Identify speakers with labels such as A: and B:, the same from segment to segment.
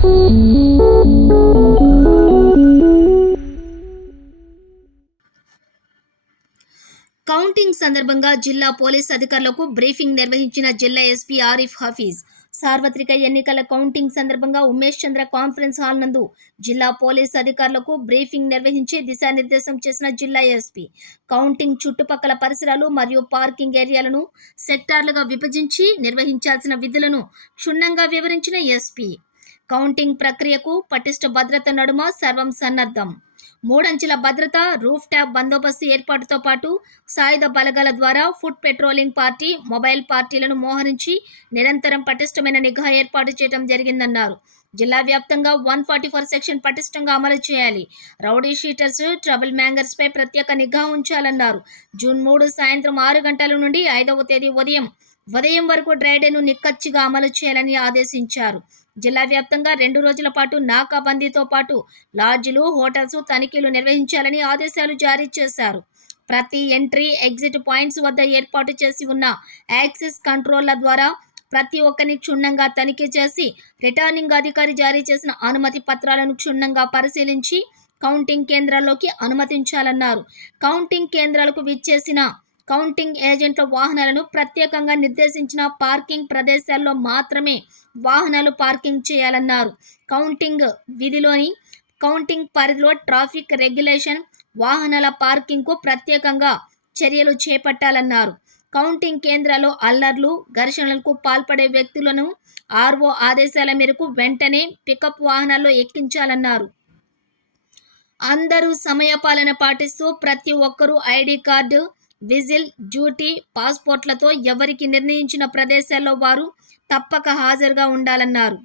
A: Counting సందర్భంగా జిల్లా police అధికారులకు బ్రీఫింగ్ నిర్వహించిన జిల్లా ఎస్పీ ఆరిఫ్ హఫీజ్. సార్వత్రిక ఎన్నికల కౌంటింగ్ సందర్భంగా ఉమేష్ చంద్ర కాన్ఫరెన్స్ హాల్ నందు జిల్లా పోలీస్ అధికారులకు బ్రీఫింగ్ నిర్వహించి దిశానిర్దేశం చేసిన జిల్లా ఎస్పీ. కౌంటింగ్ చుట్టుపక్కల పరిసరాలు మరియు పార్కింగ్ ఏరియాలను సెక్టార్లుగా విభజించి నిర్వహించాల్సిన విధులను క్షుణ్ణంగా వివరించిన ఎస్పీ. కౌంటింగ్ ప్రక్రియకు పటిష్ట భద్రత నడుమ సర్వం సన్నద్ధం. మూడంచెల భద్రత రూఫ్ ట్యాప్ బందోబస్తు ఏర్పాటుతో పాటు సాయుధ బలగాల ద్వారా ఫుడ్ పెట్రోలింగ్ పార్టీ మొబైల్ పార్టీలను మోహరించి నిరంతరం పటిష్టమైన నిఘా ఏర్పాటు చేయడం జరిగిందన్నారు. జిల్లా వ్యాప్తంగా వన్ ఫార్టీ ఫోర్ సెక్షన్ పటిష్టంగా అమలు చేయాలి. రౌడీ షీటర్స్ ట్రబుల్ మ్యాంగర్స్ పై ప్రత్యేక నిఘా ఉంచాలన్నారు. జూన్ మూడు సాయంత్రం ఆరు గంటల నుండి ఐదవ తేదీ ఉదయం ఉదయం వరకు డ్రైడేను నిక్కచ్చిగా అమలు చేయాలని ఆదేశించారు. జిల్లా వ్యాప్తంగా రెండు రోజుల పాటు నాకాబందీతో పాటు లాడ్జిలు హోటల్స్ తనిఖీలు నిర్వహించాలని ఆదేశాలు జారీ చేశారు. ప్రతి ఎంట్రీ ఎగ్జిట్ పాయింట్స్ వద్ద ఏర్పాటు చేసి ఉన్న యాక్సిస్ కంట్రోళ్ళ ద్వారా ప్రతి ఒక్కరిని క్షుణ్ణంగా తనిఖీ చేసి రిటర్నింగ్ అధికారి జారీ చేసిన అనుమతి పత్రాలను క్షుణ్ణంగా పరిశీలించి కౌంటింగ్ కేంద్రాల్లోకి అనుమతించాలన్నారు. కౌంటింగ్ కేంద్రాలకు విచ్చేసిన కౌంటింగ్ ఏజెంట్ల వాహనాలను ప్రత్యేకంగా నిర్దేశించిన పార్కింగ్ ప్రదేశాల్లో మాత్రమే వాహనాలు పార్కింగ్ చేయాలన్నారు. కౌంటింగ్ విధిలోని కౌంటింగ్ పరిధిలో ట్రాఫిక్ రెగ్యులేషన్ వాహనాల పార్కింగ్కు ప్రత్యేకంగా చర్యలు చేపట్టాలన్నారు. కౌంటింగ్ కేంద్రాల్లో అల్లర్లు ఘర్షణలకు పాల్పడే వ్యక్తులను ఆర్ఓ ఆదేశాల మేరకు వెంటనే పికప్ వాహనాల్లో ఎక్కించాలన్నారు. అందరూ సమయపాలన పాటిస్తూ ప్రతి ఒక్కరూ ఐడి కార్డు విజిల్ డ్యూటీ పాస్పోర్ట్లతో ఎవరికి నిర్ణయించిన ప్రదేశాల్లో వారు తప్పక హాజరుగా ఉండాలన్నారు.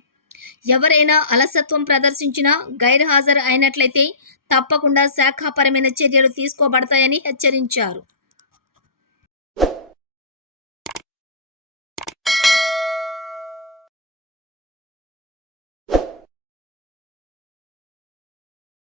A: ఎవరైనా అలసత్వం ప్రదర్శించినా గైర్హాజరు అయినట్లయితే తప్పకుండా శాఖాపరమైన చర్యలు తీసుకోబడతాయని హెచ్చరించారు.